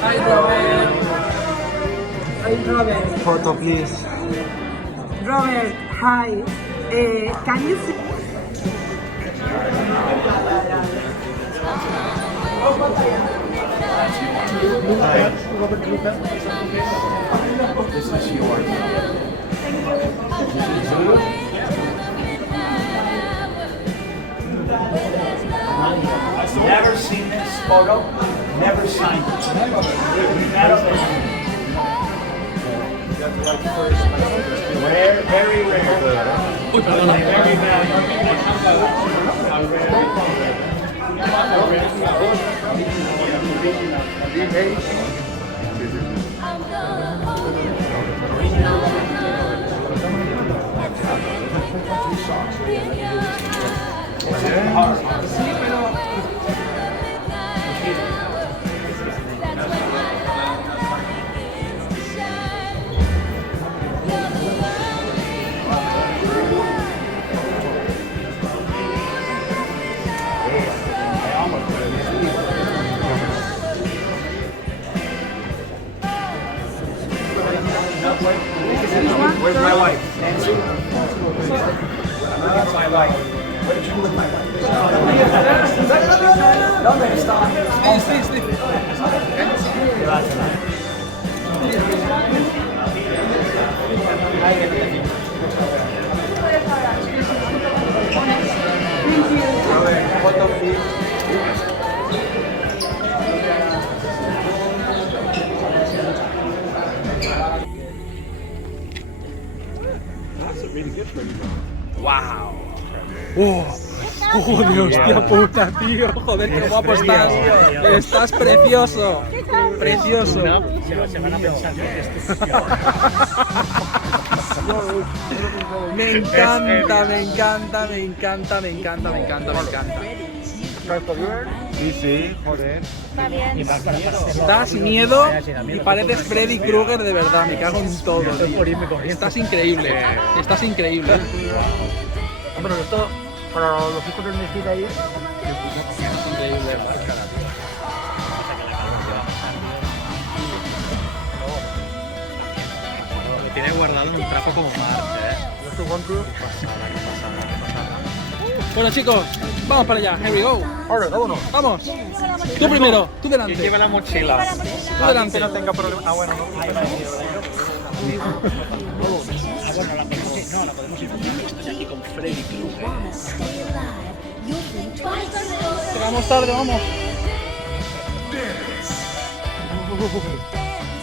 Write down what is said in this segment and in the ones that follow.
Hi, Robert. Hi, Robert. Photo, please. Robert, hi. Can you see? Hi. Robert Englund. This is yours. Never seen this photo, never signed it. Rare, very rare. Uy, perdona. Very Where's my wife? Nancy? That's my wife. What did you do with my wife? ¿Dónde está? Sí. Photo, please. Wow. Dios, hostia puta, tío. Joder, qué guapo estás. Estás precioso. Precioso. Se van a pensar que esto es Me encanta. Sí, joder. Das miedo y pareces Freddy Krueger de verdad. Me cago en todo, tío. Estás increíble. Hombre, esto para los hijos del Messi de ahí. Increíble. Lo tiene guardado en un trapo como Marte, Bueno, chicos, vamos para allá. Here we go. Ahora, vámonos. Vamos. Tú primero, tú delante. Lleva la mochila. Tú delante. No tenga problema. Ah, bueno, no. No, la podemos ir. Estoy aquí con Freddy Krueger. Llegamos tarde, vamos.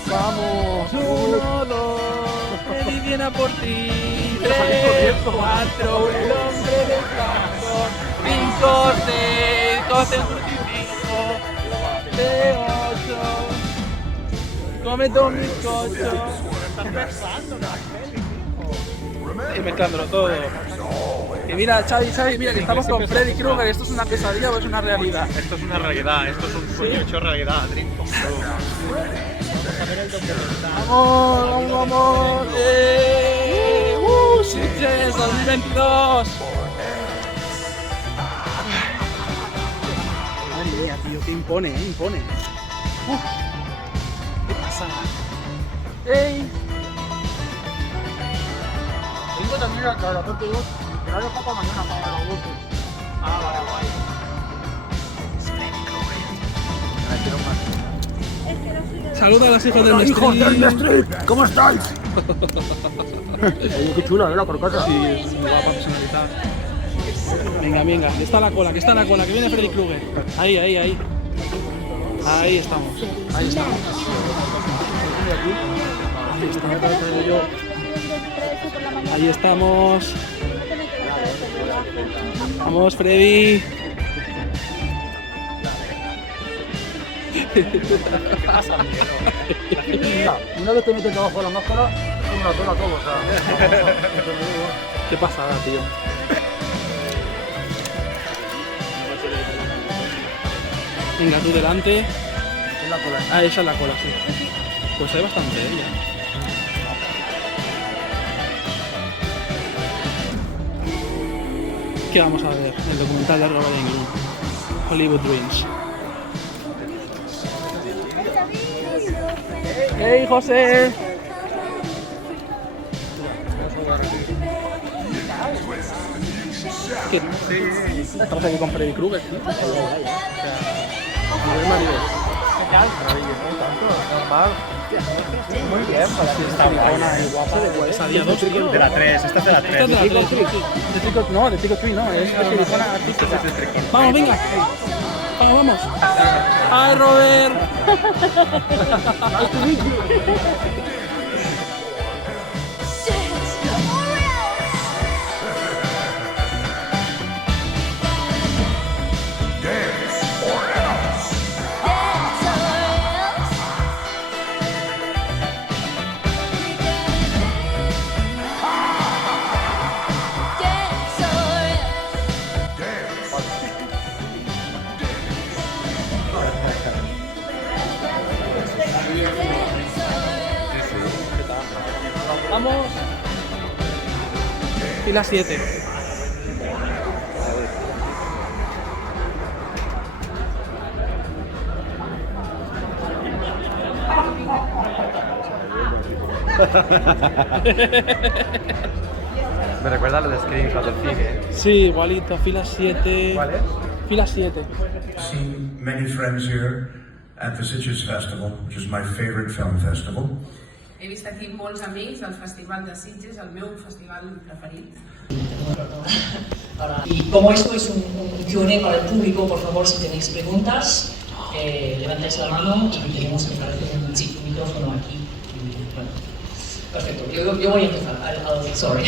Vamos. 1, 2, Freddy viene a por ti. 3, 4, un hombre del campo. 5, 6, coge un crucifijo. 8, come tu bizcocho. Estás pensando, ¿no? Estoy mezclándolo todo. Y mira, Xavi, mira que estamos con Freddy Krueger. ¿Esto es una pesadilla o es una realidad? Esto es una realidad, esto es un sueño hecho realidad, Trinco. ¡Vamos! ¡Sitges 2022! Madre mía, tío, que impone, impone. ¿Qué pasa? ¡Ey! Tengo también la cara, porque digo, que no dejo para mañana para los buses. Ah, vale, guay. Saluda a las hijas del ¡Hijos del Street. Street! ¿Cómo estáis? Oye, qué chula, la por casa. Sí, es muy guapa, personalizada. Venga, que está la cola, que viene Freddy Krueger. Ahí. Ahí estamos. Ahí estamos. Vamos, Freddy. Una vez te metes debajo de la máscara, es una tola todo, o sea. Qué pasada, tío. Venga, tú delante. Es la cola. Ah, esa es la cola, sí. Pues hay bastante de ella. ¿Qué vamos a ver? El documental de Robert Englund, Hollywood Dreams. ¡Hey, José! ¿Qué? Estamos aquí con Freddy Krueger, tío. A ver, Mario. Normal. Muy bien, para ti está buena y guapa. Esa día 2, tío. De la 3, esta es de la 3. Esta es de la 3, sí. No, de Trick or Treat no, es de silicona artística. Vamos, venga. Vamos. ¡Ay, Robert! Vamos. Fila 7. Me recuerda a lo de screenshot del cine. Sí, igualito, fila 7. ¿Cuál es? Fila 7. Seen many friends here at the Sitges Festival, which is my favorite film festival. He vist aquí molts amics al Festival de Sitges, el meu festival preferit. Y como esto es un Q&A para el público, por favor, si tenéis preguntas, levantáis la mano y tenemos, me parece, un micrófono aquí. Bueno, perfecto, yo voy a empezar. Sorry.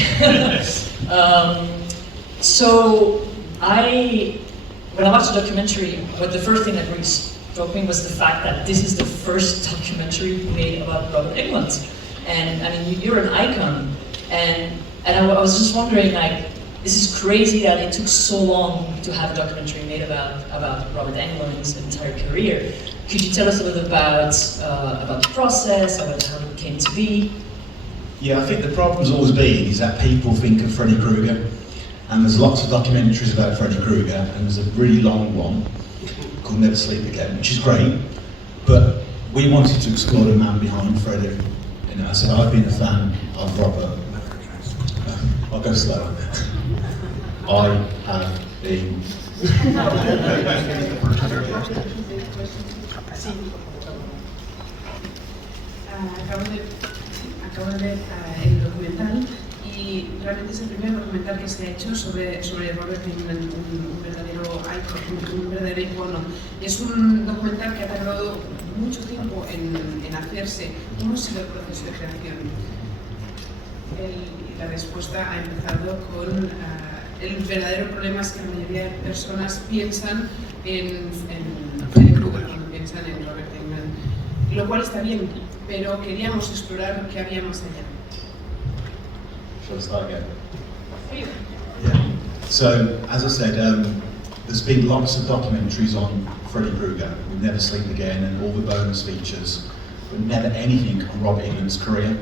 So, when I watched the documentary, the first thing that really struck me was the fact that this is the first documentary made about Robert Englund. And I mean, you're an icon. And I was just wondering, like, this is crazy that it took so long to have a documentary made about Robert Englund's entire career. Could you tell us a little about the process, about how it came to be? Yeah, I think the problem's always been is that people think of Freddy Krueger, and there's lots of documentaries about Freddy Krueger, and there's a really long one called Never Sleep Again, which is great, but we wanted to explore the man behind Freddy. You know, so I've been a fan of Robert. I'll go slower. I have been. Acabo de ver el documental y realmente es el primer documental que se ha hecho sobre Robert Englund, un verdadero icon, un verdadero icono. Es un documental que ha tardado mucho tiempo en hacerse. ¿Cómo ha sido el proceso de creación? La respuesta ha empezado con el verdadero problema es que la mayoría de personas piensan en Freddy Krueger cuando piensan en Robert Englund, lo cual está bien, pero queríamos explorar qué había más allá. Shall I start again? Yeah. So, as I said, there's been lots of documentaries on Freddy Krueger, with Never Sleep Again and all the bonus features, but never anything on Robert Englund's career.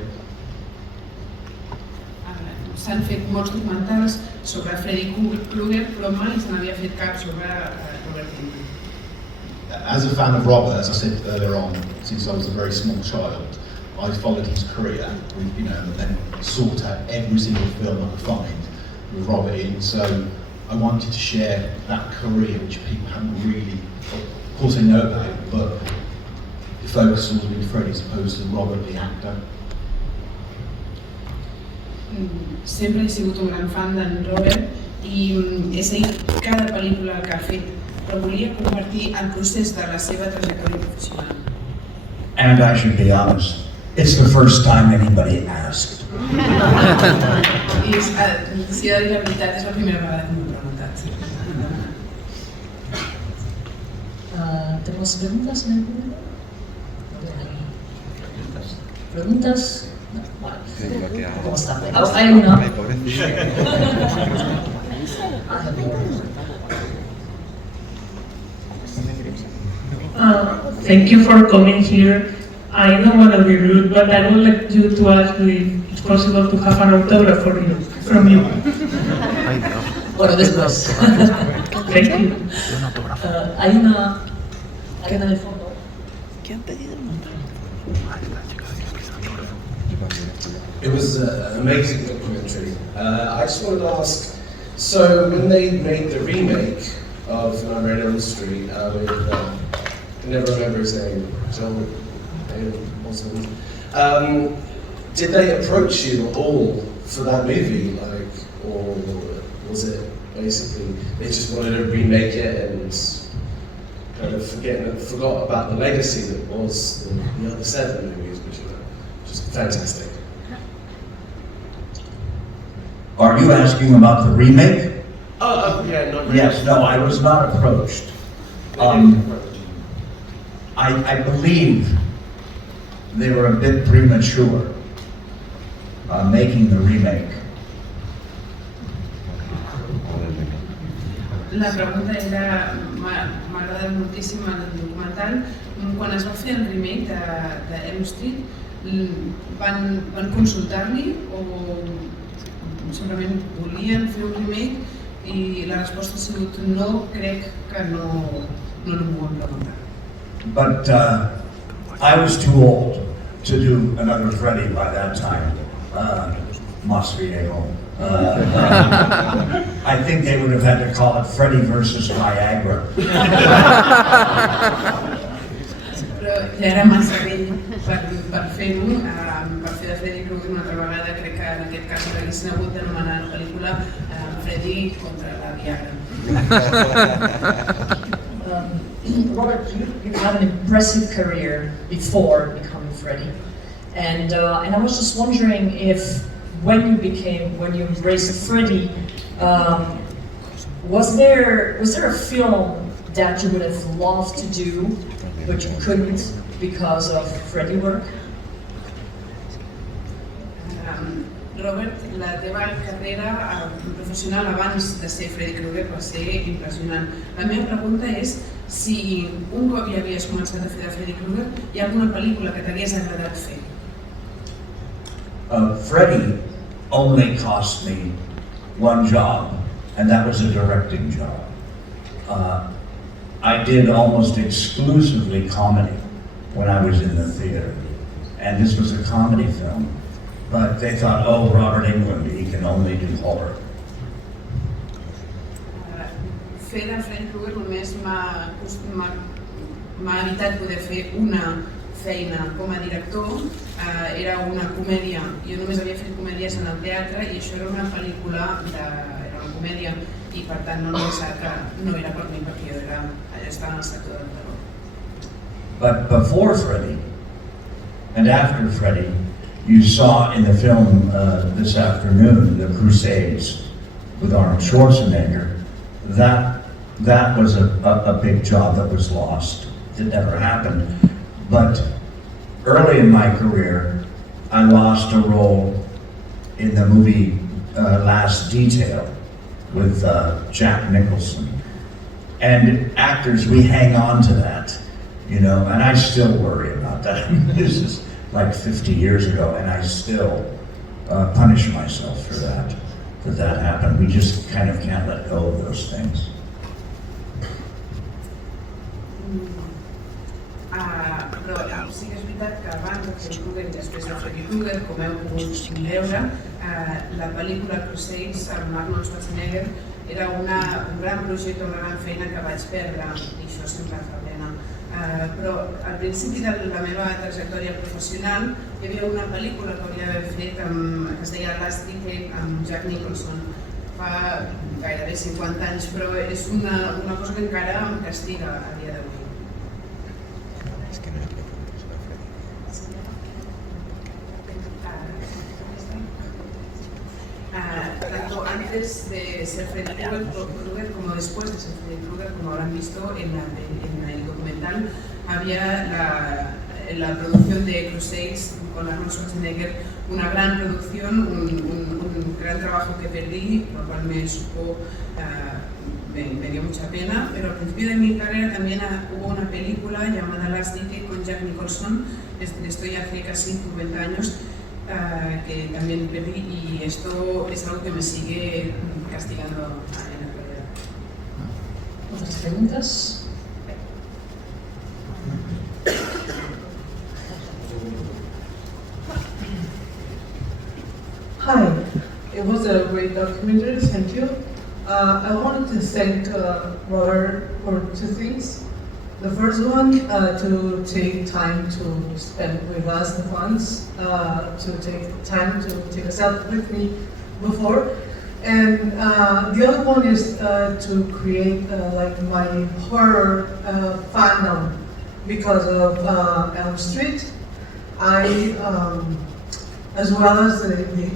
S'han fet molts documentals sobre Freddy Krueger, però mai se n'havia fet cap sobre Robert Englund. As a fan of Robert, as I said earlier on, since I was a very small child, I followed his career, with, you know, and then sought out every single film I could find with Robert in. So I wanted to share that career, which people haven't really, of course they know about it, but the focus was on Freddie as opposed to Robert the actor. Sempre he sigut un gran fan d'en Robert i he seguit cada pel·lícula que ha fet, però volia compartir el procés de la seva trajectòria professional. And I should be honest, it's the first time anybody asked. I si he de dir la veritat, és la primera vegada que m'ho he preguntat. ¿Tenemos preguntas en el público? ¿Preguntas? No, vale. ¿Cómo está? Hay una. Thank you for coming here. I don't want to be rude, but I would like you to ask if it's possible to have an autograph from you. Bueno, después. Thank you. Hay una en el fondo. ¿Qué han pedido? It was an amazing documentary. I just wanted to ask, so when they made the remake of Nightmare on Elm Street with, I never remember his name, Joel Osment, did they approach you at all for that movie, like, or was it basically they just wanted to remake it and kind of forgot about the legacy that was the other 7 movies, which are just fantastic? Are you asking about the remake? Yeah, not really. Yes, no, I was not approached. I believe they were a bit premature making the remake. La pregunta era, m'ha agradat moltíssim el documental. Quan es va fer el remake de Elm Street, van consultar-li o simplement volien fer un remake i la resposta ha sigut no, crec que no m'ho van preguntar. But I was too old to do another Freddy by that time. Mas viejo. I think they would have had to call it Freddy versus Viagra. Però ja era massa vell per fer-ho, per fer de Freddy Krueger una altra vegada. Crec que en aquest cas l'haguessin hagut d'anomenar la pel·lícula Freddy contra la Viagra. Robert, you had an impressive career before becoming Freddy, and I was just wondering if when you embraced Freddy, was there a film that you would have loved to do but you couldn't because of Freddy work? Robert, la teva carrera professional abans de ser Freddy Krueger va ser impressionant. La meva pregunta és si un cop ja havies començat a fer de Freddy Krueger, hi ha alguna pel·lícula que t'hagués agradat fer? Freddy only cost me one job, and that was a directing job. I did almost exclusively comedy when I was in the theater, and this was a comedy film. But they thought, oh, Robert Englund, he can only do horror. Fer de Freddy Krueger només m'ha evitat poder fer una feina com a director. Era una comèdia, jo només havia fet comèdies en el teatre i això era una pel·lícula, era una comèdia i per tant no pensava que no era per mi perquè jo estava en el sector del terror. But before Freddy and after Freddy, you saw in the film this afternoon, The Crusades with Arnold Schwarzenegger. That was a big job that was lost. It never happened. But early in my career, I lost a role in the movie Last Detail with Jack Nicholson. And actors, we hang on to that, you know, and I still worry about that. This is like 50 years ago, and I still punish myself for that happened. We just kind of can't let go of those things. Però sí que és veritat que abans de Freddy Krueger i després de Freddy Krueger, com heu pogut veure, la pel·lícula Crusades amb Arnold Schwarzenegger era un gran projecte, una gran feina que vaig perdre, i això sempre fa pena. Però al principi de la meva trajectòria professional hi havia una pel·lícula que hauria d'haver fet que es deia Last Detail amb Jack Nicholson fa gairebé 50 anys, però és una cosa que encara em castiga a dia d'avui. Tanto antes de ser Freddy Krueger como después de ser Freddy Krueger, como habrán visto en el documental, había la producción de Crusades con Arnold Schwarzenegger, una gran producción, un gran trabajo que perdí, lo cual me dio mucha pena, pero al principio de mi carrera también hubo una película llamada Last Detail con Jack Nicholson, esto ya hace casi 50 años, que también perdí, y esto es algo que me sigue castigando en la actualidad. ¿Otras preguntas? It was a great documentary, thank you. I wanted to thank Robert for two things. The first one, to take time to spend with us, the fans, to take time to take a selfie with me before. And the other one is to create like my horror fandom because of Elm Street. As well as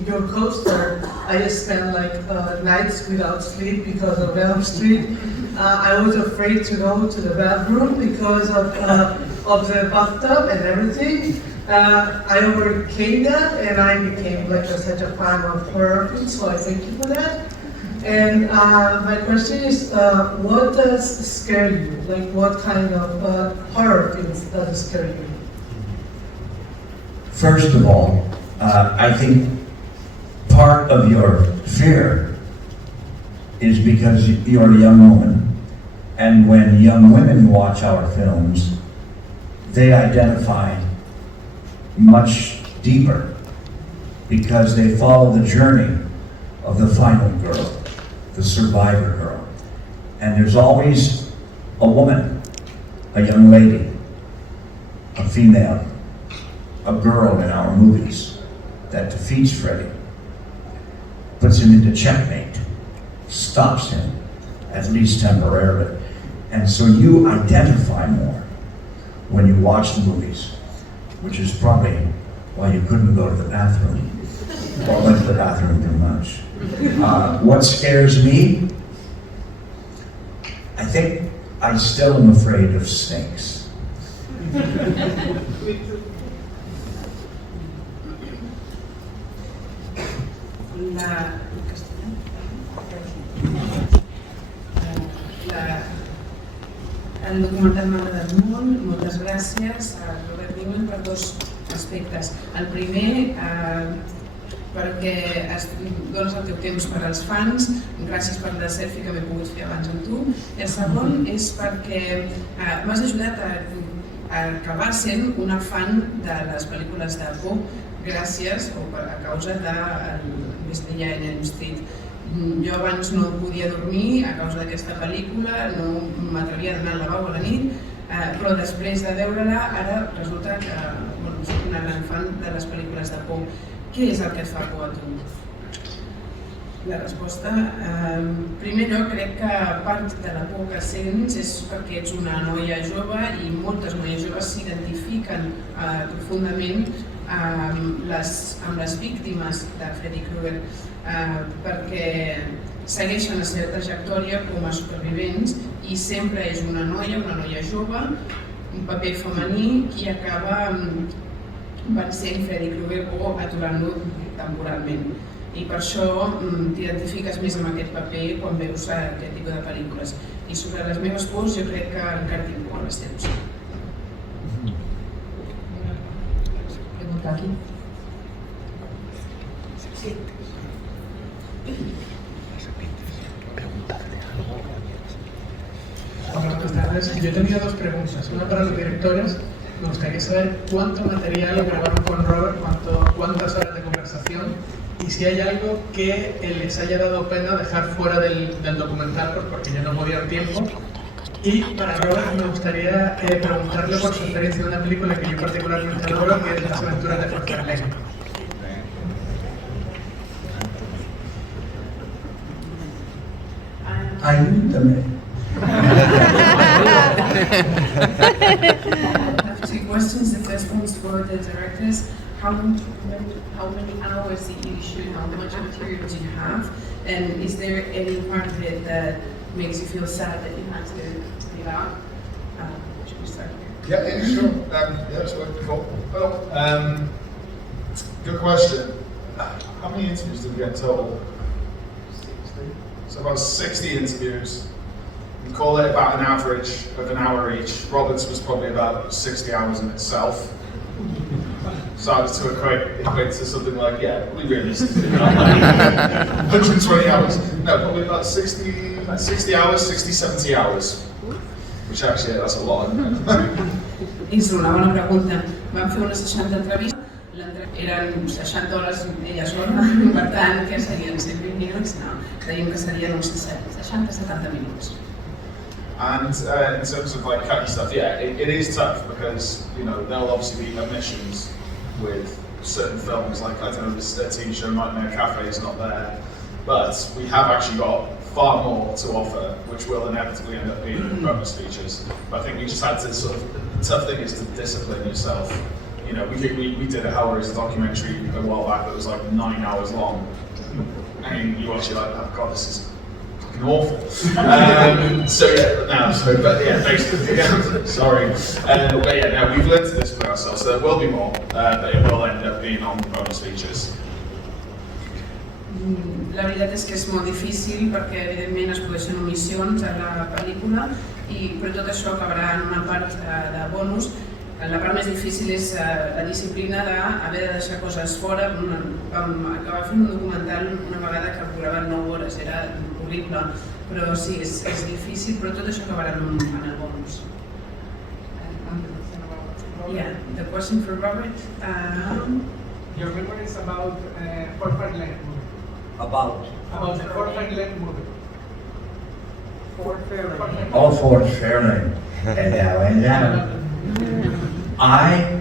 your co-star, I spent like nights without sleep because of Elm Street. I was afraid to go to the bathroom because of the bathtub and everything. I overcame that and I became like such a fan of horror films, so I thank you for that. And my question is, what does scare you? Like what kind of horror films does scare you? First of all, I think part of your fear is because you're a young woman, and when young women watch our films, they identify much deeper because they follow the journey of the final girl, the survivor girl. And there's always a woman, a young lady, a female, a girl in our movies that defeats Freddy, puts him into checkmate, stops him, at least temporarily. And so you identify more when you watch the movies, which is probably why you couldn't go to the bathroom, or went to the bathroom too much. What scares me? I think I still am afraid of snakes. El documental m'ha agradat molt, moltes gràcies a Robert Englund per dos aspectes. El primer, perquè dones el teu temps per als fans, gràcies per la selfie que m'he pogut fer abans amb tu. El segon és perquè m'has ajudat a acabar sent una fan de les pel·lícules de por, gràcies o a causa de Vestella en Elm Street. Jo abans no podia dormir a causa d'aquesta pel·lícula, no m'atrevia a anar al lavabo a la nit, però després de veure-la ara resulta que soc una gran fan de les pel·lícules de por. Què és el que et fa por a tu? La resposta, en primer lloc, crec que part de la por que sents és perquè ets una noia jove i moltes noies joves s'identifiquen profundament amb les víctimes de Freddy Krueger perquè segueixen la seva trajectòria com a supervivents i sempre és una noia jove, un paper femení qui acaba vencent Freddy Krueger o aturant-lo temporalment. I per això t'identifiques més amb aquest paper quan veus aquest tipus de pel·lícules. I sobre les meves pors jo crec que encara tinc por a les teus. Aquí. Sí. Hola, buenas tardes. Yo tenía dos preguntas. Una para los directores. Me gustaría saber cuánto material grabaron con Robert, cuántas horas de conversación y si hay algo que les haya dado pena dejar fuera del documental porque ya no podían tiempo. Y para Robert me gustaría preguntarle por su experiencia en una película que yo particularmente adoro, que es Las aventuras de Presentando. Ayúdame. I have two questions. The first one is for the directors. How many hours did you shoot? How much material do you have? And is there any part of it that makes you feel sad that you had to leave out? Should we start here? Yeah, sure. Yeah, sure. Cool. Well, good question. How many interviews did we get total? 60. So about 60 interviews. We call it about an average of an hour each. Robert's was probably about 60 hours in itself. So I was to equate to something like, yeah, we realistically 120 hours. No, probably about 60 hours, 60, 70 hours. Which actually, that's a lot. És una bona pregunta. Vam fer unes 60 entrevistes. Eren 60 hores ella sola, per tant, què serien 120 minuts? No, creiem que serien uns 60-70 minuts. And in terms of like cutting stuff, yeah, it is tough because, you know, there'll obviously be omissions with certain films, like I don't know, this TV show Nightmare Cafe is not there, but we have actually got far more to offer, which will inevitably end up being bonus features. But I think we just had to sort of, the tough thing is to discipline yourself. You know, we did a Hellraiser documentary a while back that was like 9 hours long. And you watch it like, oh god, this is fucking awful. Basically, sorry. But yeah, no, we've learned to discipline ourselves, so there will be more, but it will end up being on bonus features. La veritat és que és molt difícil perquè evidentment es produeixen omissions a la pel·lícula, però tot això acabarà en una part de bonus. La part més difícil és la disciplina d'haver de deixar coses fora. Vam acabar fent un documental una vegada que durava 9 hores, era horrible, però sí, és difícil, però tot això acabarà en el bonus. Yeah, the question for Robert. Your memory is about Fort Lake movie. About the Fort Lake movie. Fort Fairlane. And I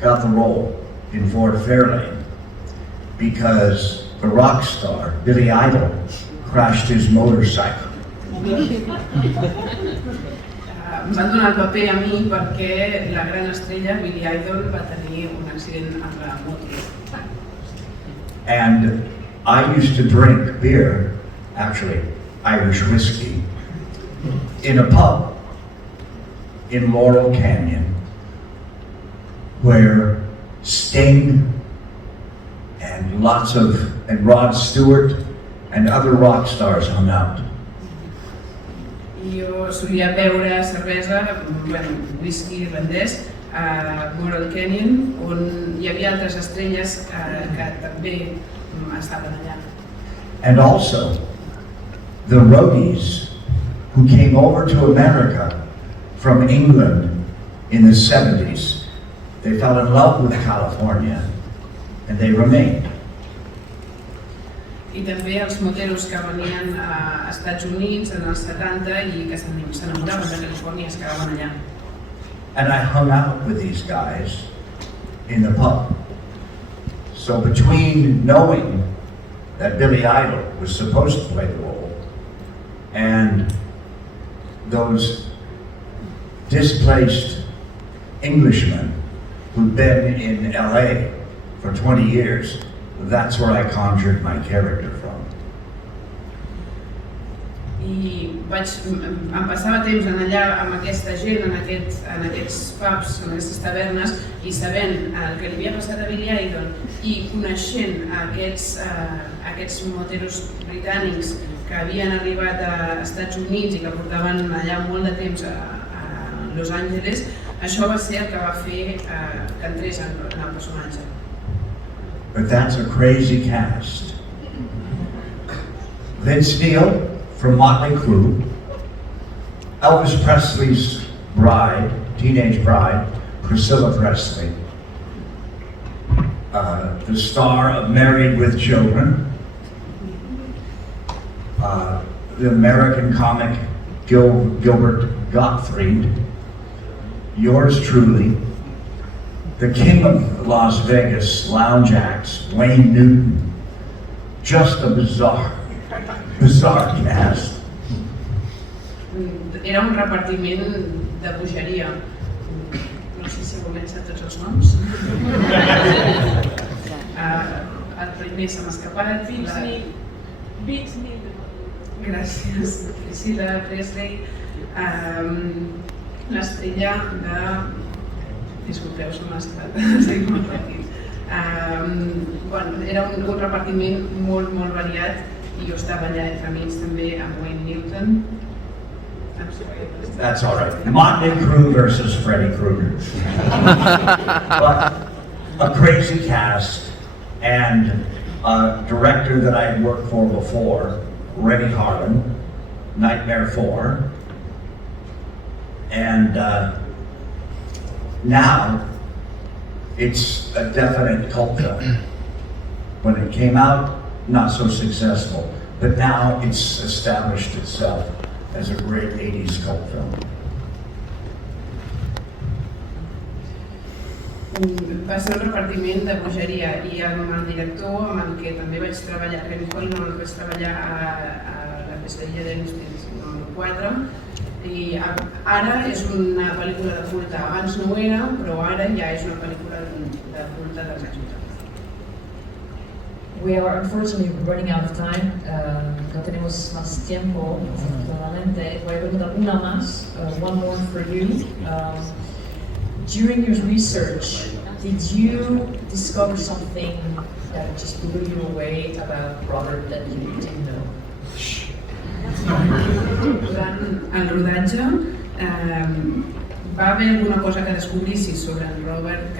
got the role in Fort Fairlane because the rock star, Billy Idol, crashed his motorcycle. Em van donar el paper a mi perquè la gran estrella, Billy Idol, va tenir un accident amb la moto. And I used to drink beer, actually Irish whiskey, in a pub in Laurel Canyon where Sting and Rod Stewart and other rock stars hung out. Jo solia beure cervesa, whisky irlandès, a Laurel Canyon, on hi havia altres estrelles que també estaven allà. And also, the roadies who came over to America from England in the 70s, they fell in love with California and they remained. I també els moteros que venien a Estats Units en els 70 i que s'enamoraven de Califòrnia i es quedaven allà. And I hung out with these guys in the pub. So between knowing that Billy Idol was supposed to play the role and those displaced Englishmen who'd been in LA for 20 years, that's where I conjured my character from. I em passava temps en allà amb aquesta gent, en aquests pubs, en aquestes tavernes, i sabent el que li havia passat a Billy Idol i coneixent aquests moteros britànics que havien arribat a Estats Units i que portaven allà molt de temps a Los Angeles, això va ser el que va fer que entrés en el personatge. But that's a crazy cast. Vince Neil from Motley Crue, Elvis Presley's bride, teenage bride, Priscilla Presley, the star of Married with Children, the American comic Gilbert Gottfried, yours truly, the king of Las Vegas lounge acts, Wayne Newton. Just a bizarre cast. Era un repartiment de bogeria. No sé si comença tots els noms. El primer se m'ha escapat. Vince Neil. Gràcies. Priscilla Presley. L'estrella de... Disculpeu, se m'ha escapat. Era un repartiment molt variat i jo estava allà entre mig també amb Wayne Newton. That's all right. Motley Crue versus Freddy Krueger. But a crazy cast and a director that I had worked for before, Rennie Harlan, Nightmare 4, and now it's a definite cult film. When it came out, not so successful, but now it's established itself as a great 80s cult film. Va ser un repartiment de bogeria i amb el director amb el que també vaig treballar, vaig treballar a la pesadilla d'Einstein número 4 i ara és una pel·lícula de culte, abans no ho era, però ara ja és una pel·lícula de culte dels anys 80. We are unfortunately running out of time, no tenemos más tiempo, desafortunadamente. Voy a preguntar una más, one more for you. During your research, did you discover something that just blew you away about Robert that you didn't know? Durant el rodatge va haver alguna cosa que descobrissis sobre en Robert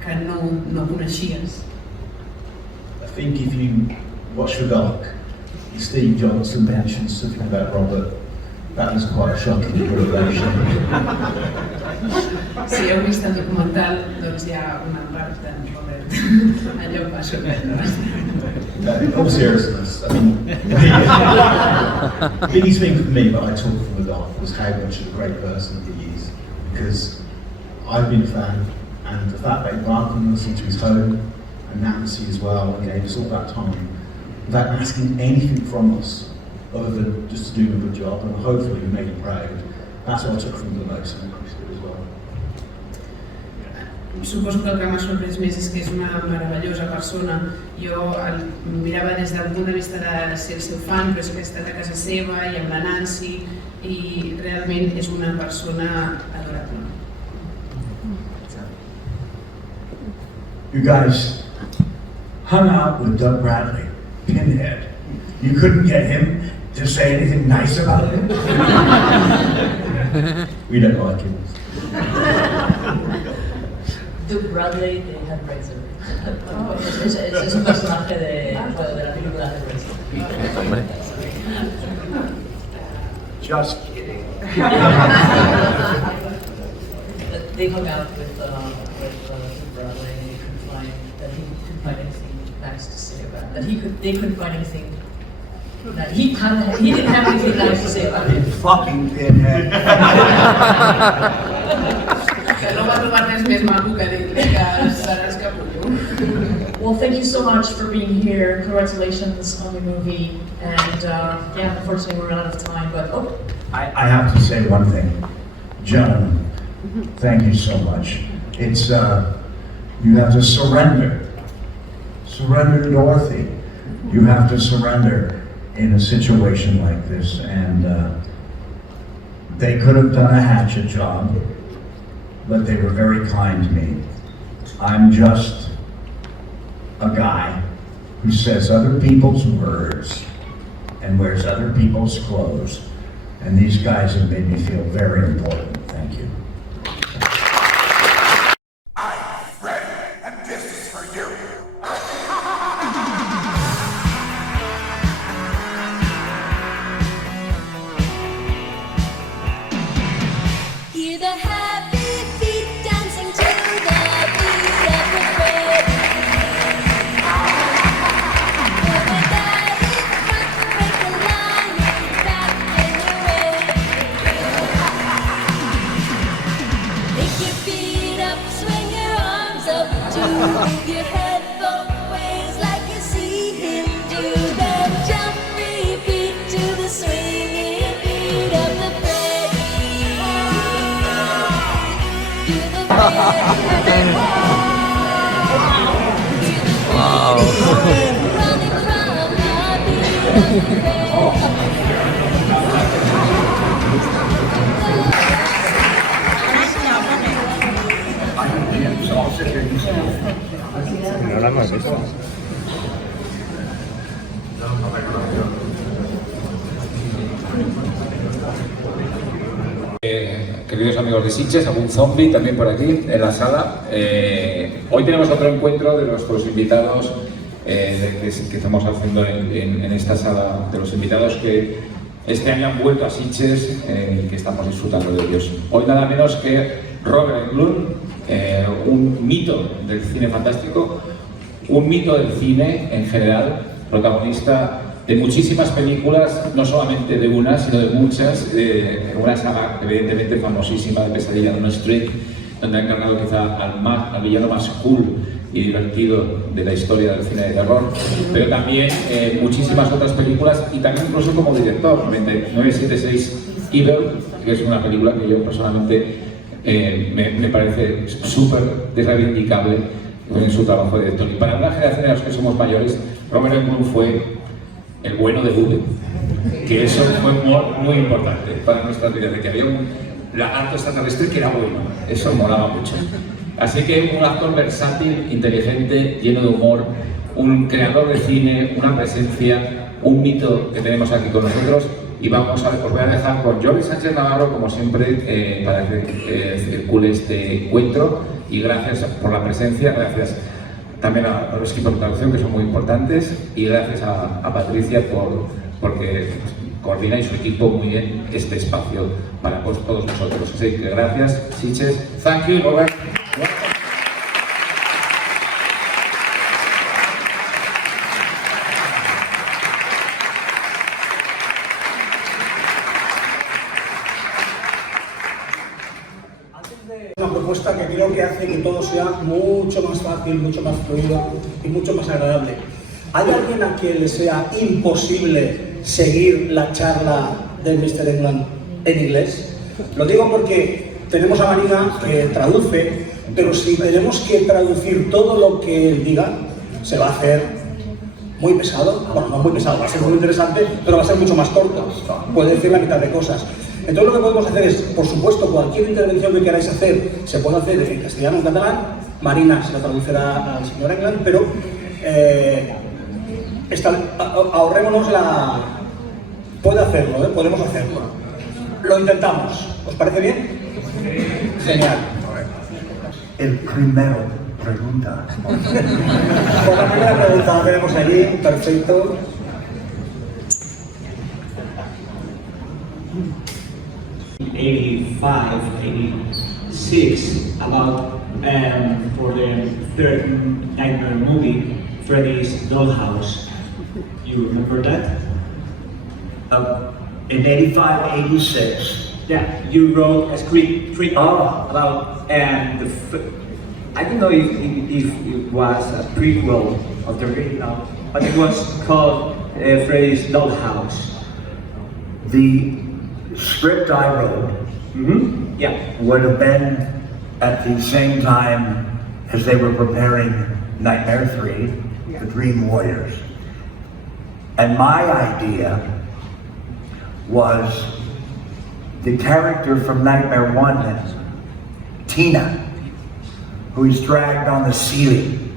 que no coneixies? I think if you watch the doc, Steve Johnson mentions something about Robert. That was quite a shocking revelation. Si heu vist el documental, doncs hi ha una part d'en Robert. Allò va sorprendre bastant. In all seriousness, I mean, the biggest thing for me that I took from the doc was how much of a great person he is. Because I've been a fan, and the fact that he welcomed us into his home, and Nancy as well, and gave us all that time, without asking anything from us, other than just to do a good job, and hopefully we made him proud. That's what I took from the most, and Chris did as well. Suposo que el que m'ha sorprès més és que és una meravellosa persona. Jo el mirava des del punt de vista de ser el seu fan, però és que he estat a casa seva i amb la Nancy, i realment és una persona adorable. You guys hung out with Doug Bradley, Pinhead. You couldn't get him to say anything nice about him? We don't like him. Doug Bradley de Hellraiser. Es un personaje de la película Hellraiser. Just kidding. They hung out with Doug Bradley and he couldn't find anything nice to say about it. They couldn't find anything that he didn't have anything nice to say about it. Fucking Pinhead. Well, thank you so much for being here. Congratulations on the movie. And yeah, unfortunately we're out of time, but I have to say one thing. Gentlemen, thank you so much. It's, you have to surrender. Surrender Dorothy. You have to surrender in a situation like this. And they could have done a hatchet job, but they were very kind to me. I'm just a guy who says other people's words and wears other people's clothes. And these guys have made me feel very important. Thank you. I'm Fred, and this is for you. Hear the happy feet dancing to the beat of the Fred. With a guy in front to break the line back in your way. Pick your feet up, swing your arms up, to move your head both ways like you see him do. Then jump, repeat to the swinging beat of the Fred. Do the Fred. Wow. Running from the beat of the No la hemos visto. Queridos amigos de Sitges, algún zombie también por aquí en la sala. Hoy tenemos otro encuentro de nuestros invitados que estamos haciendo en esta sala, de los invitados que este año han vuelto a Sitges y que estamos disfrutando de ellos. Hoy nada menos que Robert Englund, un mito del cine fantástico, un mito del cine en general, protagonista de muchísimas películas, no solamente de una, sino de muchas, una saga evidentemente famosísima de Pesadilla en Elm Street, donde ha encarnado quizá al villano más cool y divertido de la historia del cine de terror, pero también muchísimas otras películas y también incluso como director, 976 Evil, que es una película que yo personalmente me parece súper reivindicable en su trabajo de director. Y para una generación de los que somos mayores, Robert Englund fue el bueno de Google, que eso fue muy importante para nuestras vidas, de que había un lagarto extraterrestre que era bueno, eso molaba mucho. Así que un actor versátil, inteligente, lleno de humor, un creador de cine, una presencia, un mito que tenemos aquí con nosotros. Y os voy a dejar con Jordi Sánchez Navarro, como siempre, para que circule este encuentro. Y gracias por la presencia, gracias también a los equipos de traducción, que son muy importantes, y gracias a Patricia porque coordina y su equipo muy bien este espacio para todos nosotros. Así que gracias, Sitges. Thank you, Robert. Una propuesta que creo que hace que todo sea mucho más fácil, mucho más fluido y mucho más agradable. ¿Hay alguien a quien le sea imposible seguir la charla de Mr. Englund en inglés? Lo digo porque tenemos a Marina que traduce, pero si tenemos que traducir todo lo que él diga, se va a hacer muy pesado. Bueno, no muy pesado, va a ser muy interesante, pero va a ser mucho más corto. Puede decir la mitad de cosas. Entonces lo que podemos hacer es, por supuesto, cualquier intervención que queráis hacer, se puede hacer en castellano o en catalán. Marina se la traducirá al señor Englund, pero ahorrémonos la... Puede hacerlo, podemos hacerlo. Lo intentamos. ¿Os parece bien? Genial. El primero pregunta. Por la primera pregunta la tenemos allí, perfecto. '86 about for the third Nightmare movie, Freddy's Dollhouse. You remember that? In 85, 86. Yeah, you wrote a script about I don't know if it was a prequel of the original, but it was called Freddy's Dollhouse. The script I wrote would have been at the same time as they were preparing Nightmare 3, The Dream Warriors. And my idea was the character from Nightmare 1, Tina, who is dragged on the ceiling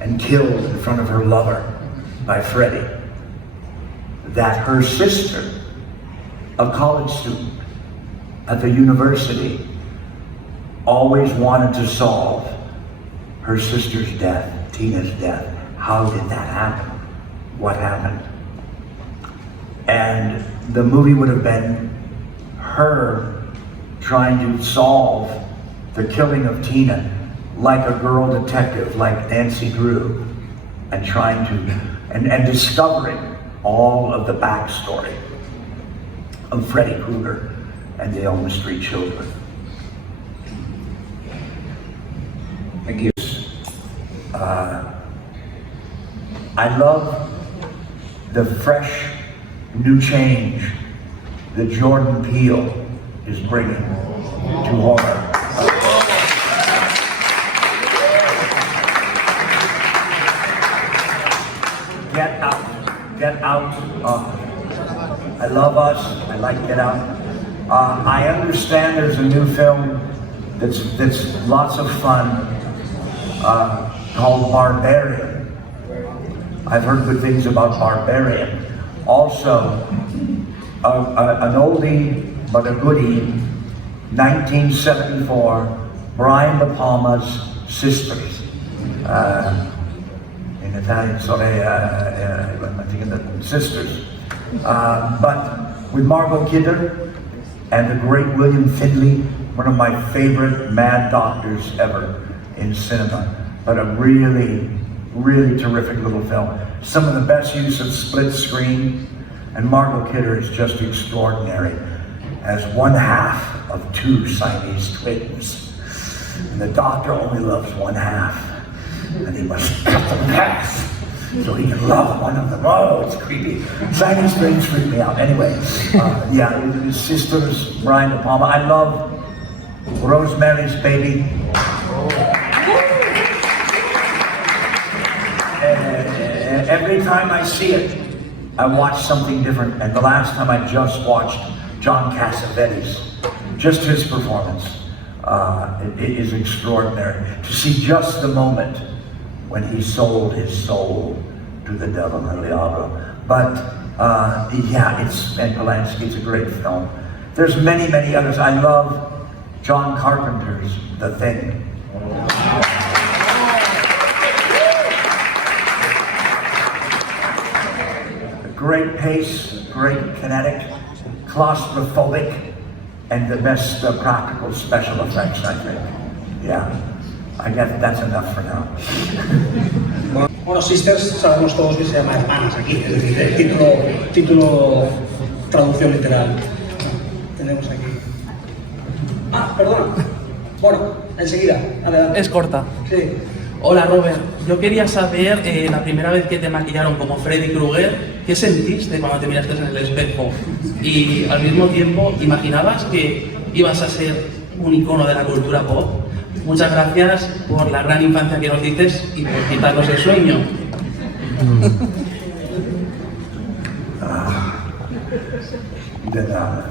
and killed in front of her lover by Freddy. That her sister, a college student at the university, always wanted to solve her sister's death, Tina's death. How did that happen? What happened? And the movie would have been her trying to solve the killing of Tina like a girl detective, like Nancy Drew, and trying to, and discovering all of the backstory of Freddy Krueger and the Elm Street children. Thank you. I love the fresh new change that Jordan Peele is bringing to horror. Get Out. I love Us. I like Get Out. I understand there's a new film that's lots of fun called Barbarian. I've heard good things about Barbarian. Also, an oldie but a goodie, 1974, Brian De Palma's Sisters. In Italian, I'm thinking the Sisters. But with Margot Kidder and the great William Findlay one of my favorite mad doctors ever in cinema, but a really, really terrific little film. Some of the best use of split screen, and Margot Kidder is just extraordinary as one half of two Siamese twins. And the doctor only loves one half, and he must cut them in half so he can love one of them. Oh, it's creepy. Siamese twins freak me out. Anyway, yeah, his sisters, Brian De Palma. I love Rosemary's Baby. Every time I see it, I watch something different. And the last time I just watched John Cassavetes, just his performance, it is extraordinary. To see just the moment when he sold his soul to the devil, El Diablo. But yeah, and Polanski, it's a great film. There's many, many others. I love John Carpenter's The Thing. Great pace, great kinetic, claustrophobic, and the best practical special effects, I think. Yeah, I guess that's enough for now. Bueno, Sisters sabemos todos que se llama Hermanas aquí, es decir, el título traducción literal. Tenemos aquí. Ah, perdona. Bueno, enseguida, adelante. Es corta. Sí. Hola Robert, yo quería saber la primera vez que te maquillaron como Freddy Krueger, ¿qué sentiste cuando te miraste en el espejo? Y al mismo tiempo, ¿imaginabas que ibas a ser un icono de la cultura pop? Muchas gracias por la gran infancia que nos dices y por quitarnos el sueño. De nada.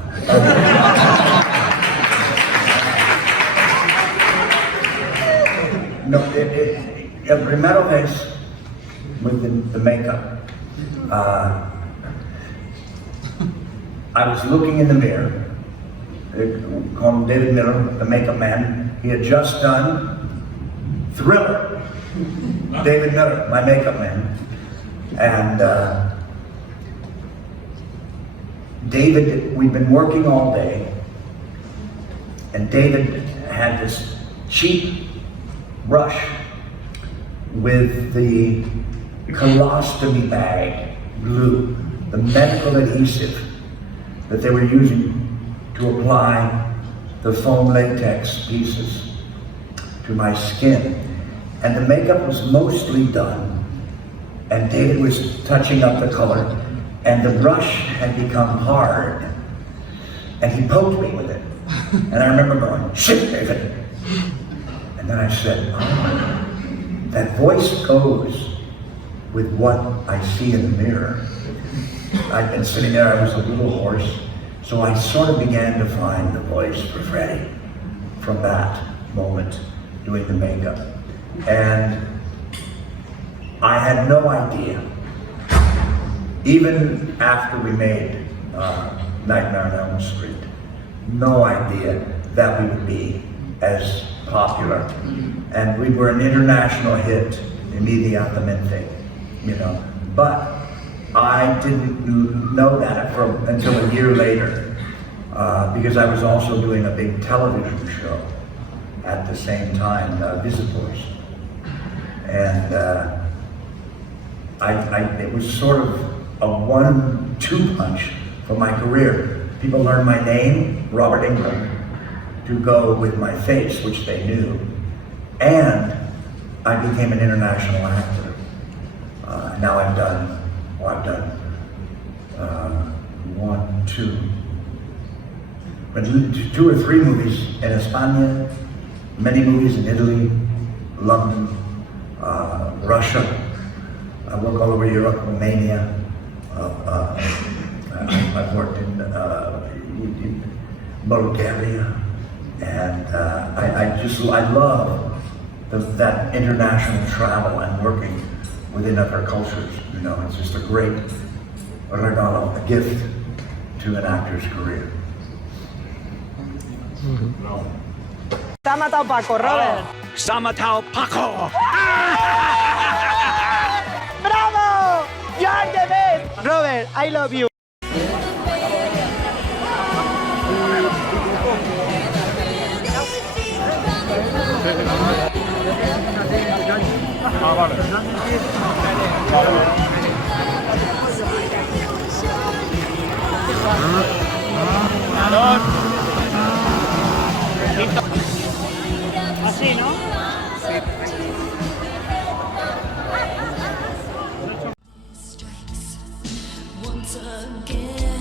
No, el primero vez with the makeup, I was looking in the mirror, con David Miller, the makeup man. He had just done Thriller. David Miller, my makeup man. And David, we'd been working all day, and David had this cheap brush with the colostomy bag glue, the medical adhesive that they were using to apply the foam latex pieces to my skin. And the makeup was mostly done, and David was touching up the color, and the brush had become hard, and he poked me with it. And I remember going, "Shit, David." And then I said, "Oh, that voice goes with what I see in the mirror." I'd been sitting there, I was a little hoarse, so I sort of began to find the voice for Freddie from that moment, doing the makeup. And I had no idea, even after we made Nightmare on Elm Street, no idea that we would be as popular. And we were an international hit immediatamente, you know. But I didn't know that until a year later, because I was also doing a big television show at the same time, Visitors. And it was sort of a 1-2 punch for my career. People learned my name, Robert Englund, to go with my face, which they knew. And I became an international actor. Now I've done 1, 2, but 2 or 3 movies in España, many movies in Italy, London, Russia. I work all over Europe, Romania. I've worked in Bulgaria, and I love that international travel and working within other cultures. You know, it's just a great regalo, a gift to an actor's career. Se ha matado Paco, Robert. Se ha matado Paco. ¡Bravo! You're the best. Robert, I love you. Ah, vale. Así, ¿no? Once again.